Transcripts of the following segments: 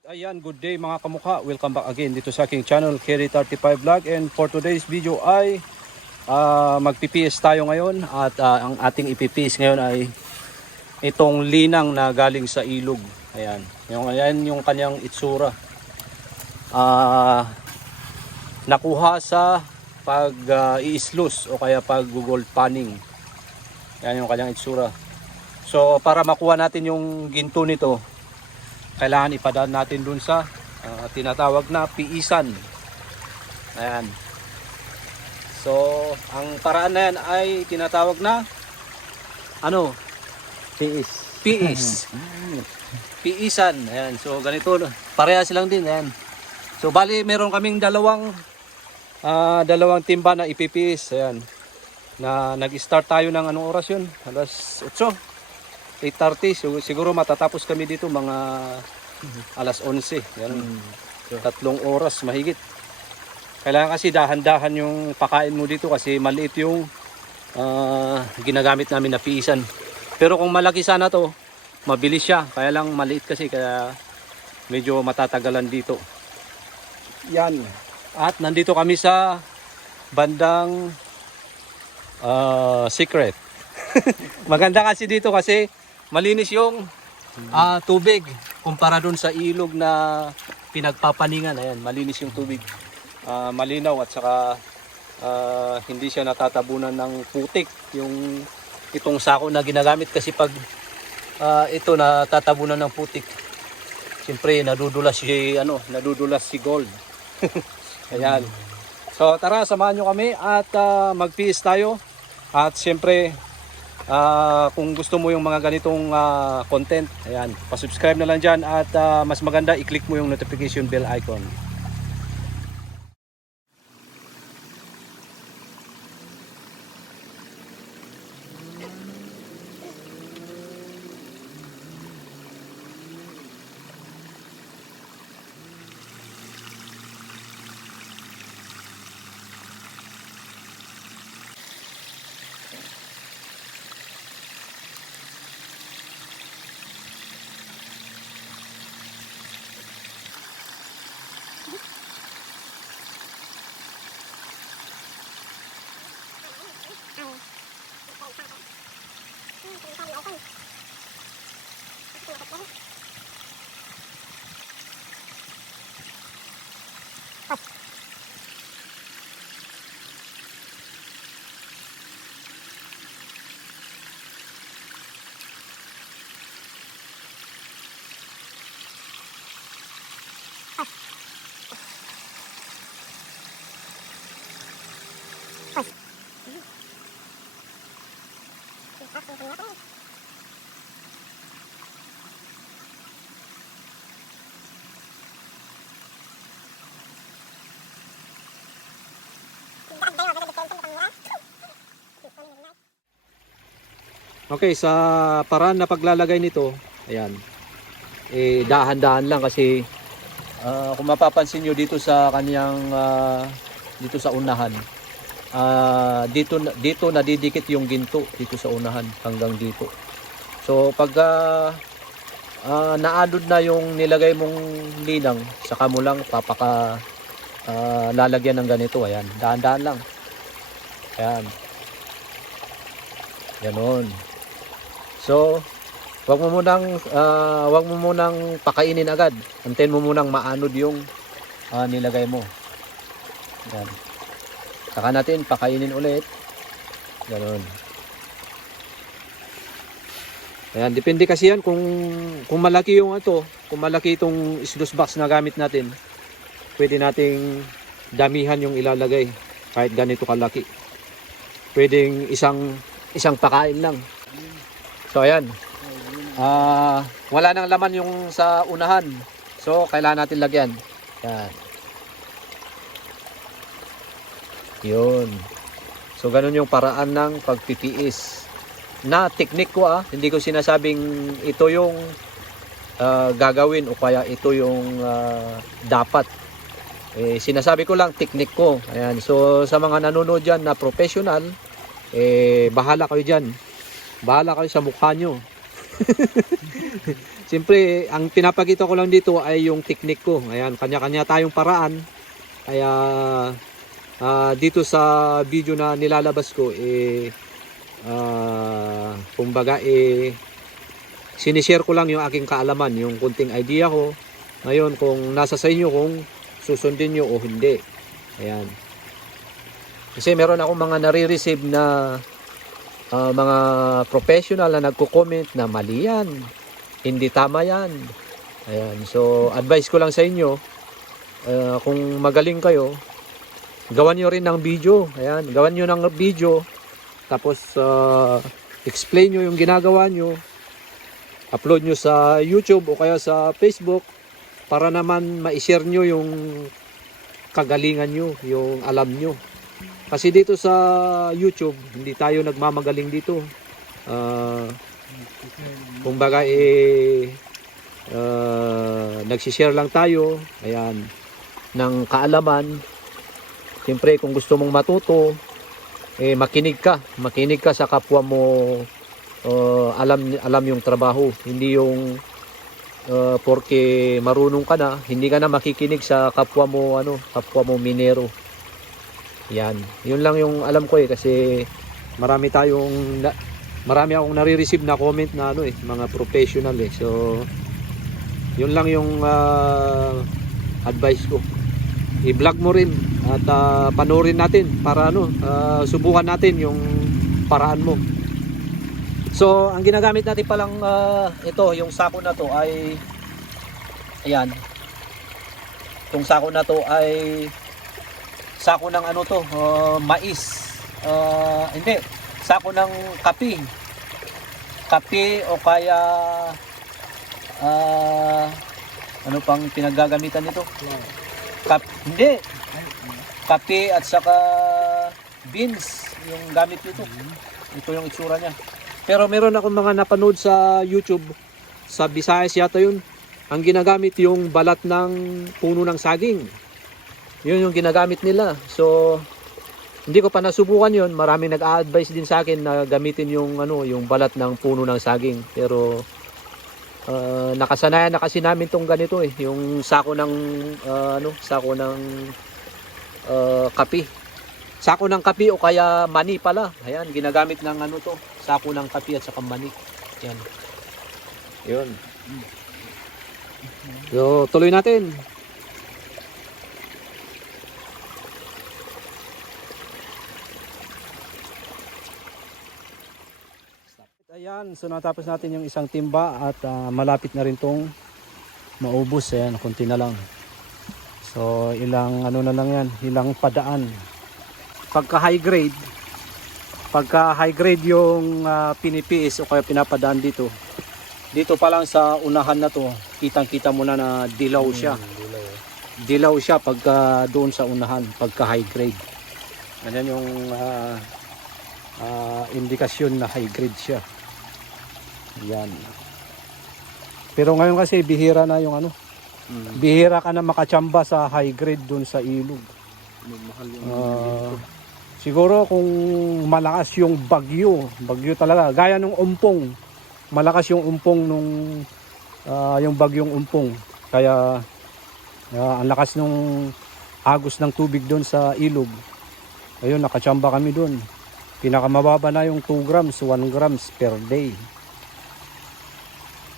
Alright, ayan, good day mga kamukha. Welcome back again dito sa aking channel, Kerry35 Vlog. And for today's video ay ah, magpipis tayo ngayon. At ah, ang ating ipipis ngayon ay itong linang na galing sa ilog. Ayan, yung, ayan yung kanyang itsura. Ah, nakuha sa pag ah, iislus o kaya pag gold panning. Yan yung kanyang itsura. So para makuha natin yung ginto nito, kailangan ipadaan natin dun sa ah, tinatawag na piisan. Ayan. So, ang paraan na yan ay tinatawag na ano? Tiis. Piis. Piisan. Ayan. So, ganito. Parehas lang din. Ayan. So, bali, meron kaming dalawang ah, dalawang timba na ipipiis. Ayan. Na nag-start tayo ng anong oras yun? Alas 8. 8.30. So, siguro matatapos kami dito mga alas 11. Yan. Tatlong oras mahigit. Kailangan kasi dahan-dahan yung pakain mo dito kasi maliit yung ah, ginagamit namin na piisan. Pero kung malaki sana to, mabilis siya. Kaya lang maliit kasi kaya medyo matatagalan dito. Yan. At nandito kami sa bandang ah, secret. Maganda kasi dito kasi malinis yung ah, tubig kumpara dun sa ilog na pinagpapaningan. Ayan, malinis yung tubig. Ah, malinaw at saka ah, hindi siya natatabunan ng putik. Yung itong sako na ginagamit kasi pag ah, ito natatabunan ng putik. Siyempre nadudulas si ano, nadudulas si gold. Ayan. So tara samahan nyo kami at ah, mag-peace tayo. At siyempre Ah, kung gusto mo yung mga ganitong ah, content, ayan, pa-subscribe na lang dyan at ah, mas maganda i-click mo yung notification bell icon. Okay, sa paraan na paglalagay nito, ayan, eh, dahan-dahan lang kasi ah, kung mapapansin nyo dito sa kanyang, ah, dito sa unahan, ah, dito, dito nadidikit yung ginto dito sa unahan hanggang dito. So pag ah, ah, naadod na yung nilagay mong linang, saka mo lang papaka ah, lalagyan ng ganito, ayan, dahan-dahan lang. Ayan. Ganon. So, wag mo munang ah, wag mo munang pakainin agad. Antayin mo munang maanod yung ah, nilagay mo. Yan. Saka natin pakainin ulit. Ganon. Ayan, depende kasi yan kung kung malaki yung ito, kung malaki itong sluice box na gamit natin, pwede nating damihan yung ilalagay kahit ganito kalaki. Pwedeng isang isang pakain lang. So ayan. Ah, wala nang laman yung sa unahan. So kailangan natin lagyan. Yan. Yun. So ganun yung paraan ng pagpipis. Na teknik ko ah, hindi ko sinasabing ito yung ah, gagawin o kaya ito yung ah, dapat. Eh, sinasabi ko lang teknik ko. Ayan. So sa mga nanonood dyan na professional, eh bahala kayo dyan. Bahala kayo sa mukha nyo. Siyempre, ang pinapakita ko lang dito ay yung technique ko. Ayan, kanya-kanya tayong paraan. Kaya ah, dito sa video na nilalabas ko eh ah, kumbaga eh sinishare ko lang yung aking kaalaman, yung kunting idea ko. Ngayon, kung nasa sa inyo kung susundin nyo o hindi. Ayan. Kasi meron ako mga nare-receive na ah, mga professional na nagko-comment na mali yan. Hindi tama yan. Ayan. So, advice ko lang sa inyo, ah, kung magaling kayo, gawan nyo rin ng video. Ayan. Gawan nyo ng video. Tapos, ah, explain nyo yung ginagawa nyo. Upload nyo sa YouTube o kaya sa Facebook para naman ma-share nyo yung kagalingan nyo, yung alam nyo. Kasi dito sa YouTube, hindi tayo nagmamagaling dito. Ah, kumbaga eh ah, nagsishare lang tayo, ayan, ng kaalaman. Siyempre kung gusto mong matuto, eh makinig ka, makinig ka sa kapwa mo ah, alam alam yung trabaho, hindi yung ah, porque marunong ka na, hindi ka na makikinig sa kapwa mo ano, kapwa mo minero. Yan. Yun lang yung alam ko eh kasi marami tayong na, marami akong nare-receive na comment na ano eh, mga professional eh. So yun lang yung ah, advice ko. I-vlog mo rin at ah, panoorin natin para ano, ah, subukan natin yung paraan mo. So, ang ginagamit natin palang ah, ito, yung sako na to ay ayan. Itong sako na to ay sako ng ano to, uh, mais. Uh, hindi, sako ng kape. Kape o kaya ah, ano pang pinaggagamitan nito? Kap, hindi. Kape at saka beans yung gamit nito. Ito yung itsura niya. Pero meron akong mga napanood sa YouTube sa Visayas yata yun. Ang ginagamit yung balat ng puno ng saging. Yun yung ginagamit nila. So, hindi ko pa nasubukan yun. Maraming nag-a-advise din sa akin na gamitin yung ano, yung balat ng puno ng saging. Pero ah, nakasanayan na kasi namin tong ganito eh, yung sako ng ah, ano, sako ng ah, kape. Sako ng kape o kaya mani pala. Ayan, ginagamit ng ano to, sako ng kape at saka mani. Yan. Yun. So, tuloy natin. Ayan, so natapos natin yung isang timba at ah, malapit na rin tong maubos. Ayan, konti na lang. So, ilang ano na lang yan, ilang padaan. Pagka high grade, pagka high grade yung ah, pinipiis o kaya pinapadaan dito, dito pa lang sa unahan na to, kitang-kita mo na na dilaw siya. Dilaw siya pagka doon sa unahan, pagka high grade. Ganyan yung ah, ah, indikasyon na high grade siya. Yan. Pero ngayon kasi bihira na yung ano, bihira ka na makachamba sa high grade doon sa ilog. Mahal yung Ah, siguro kung malakas yung bagyo, bagyo talaga, gaya nung umpong, malakas yung umpong nung ah, yung bagyong umpong. Kaya ah, ang lakas nung agos ng tubig doon sa ilog. Ayun, nakachamba kami doon. Pinakamababa na yung 2 grams, 1 grams per day.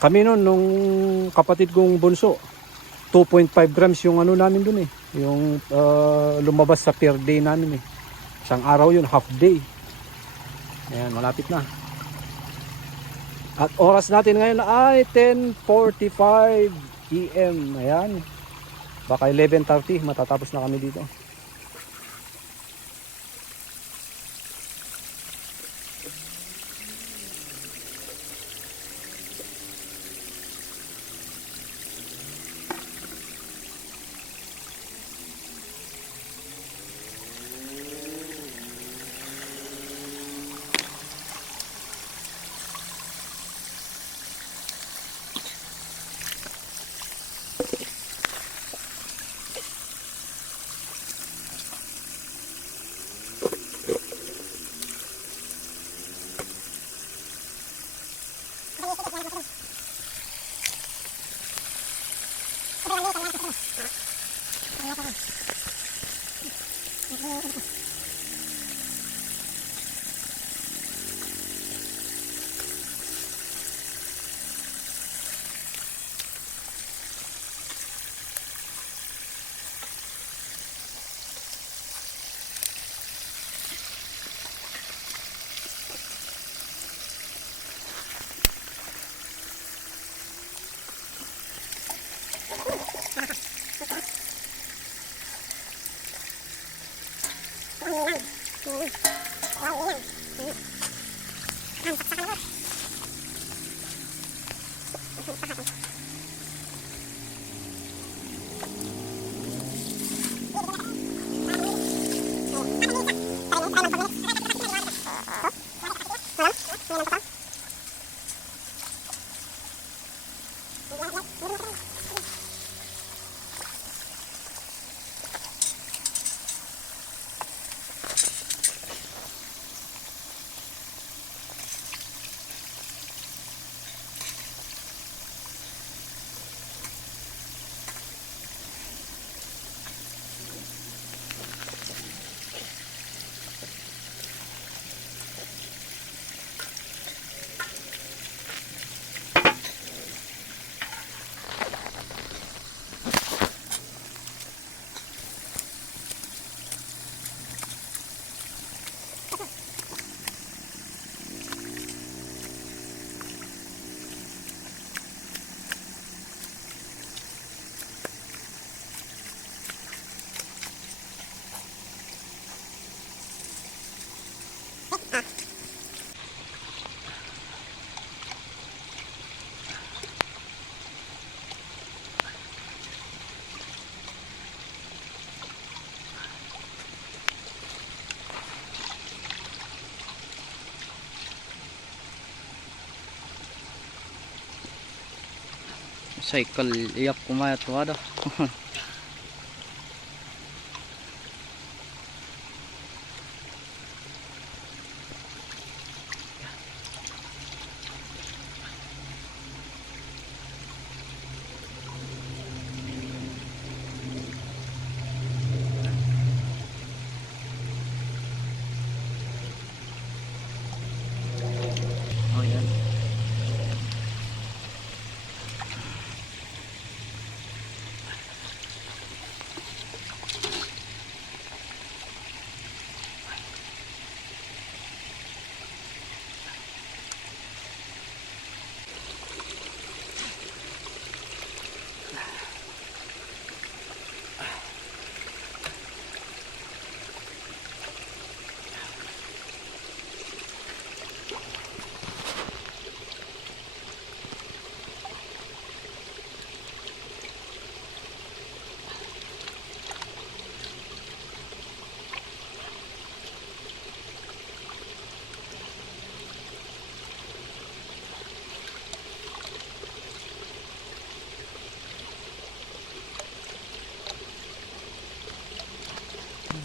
Kami noon, nung kapatid kong bunso, 2.5 grams yung ano namin doon eh. Yung ah, lumabas sa per day namin eh. Isang araw yun, half day. Ayan, malapit na. At oras natin ngayon ay 10.45 PM. Ayan. Baka 11.30 matatapos na kami dito. Cycle iyak kumayat to ada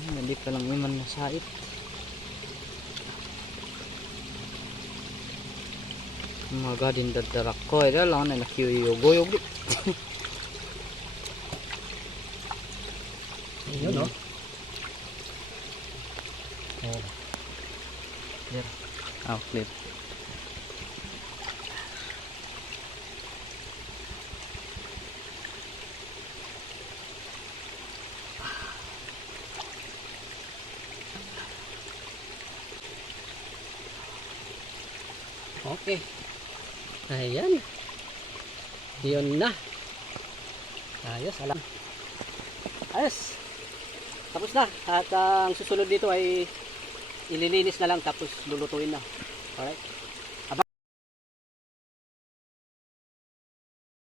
Hindi ka lang iman masait. Mga din dadarak ko. Ito lang na nakiyuyuguyog. Yun, no? Ah, clip. Okay. Ayan. Yun na. Ayos, alam. Ayos. Tapos na. At ang susunod dito ay ililinis na lang tapos lulutuin na. Alright.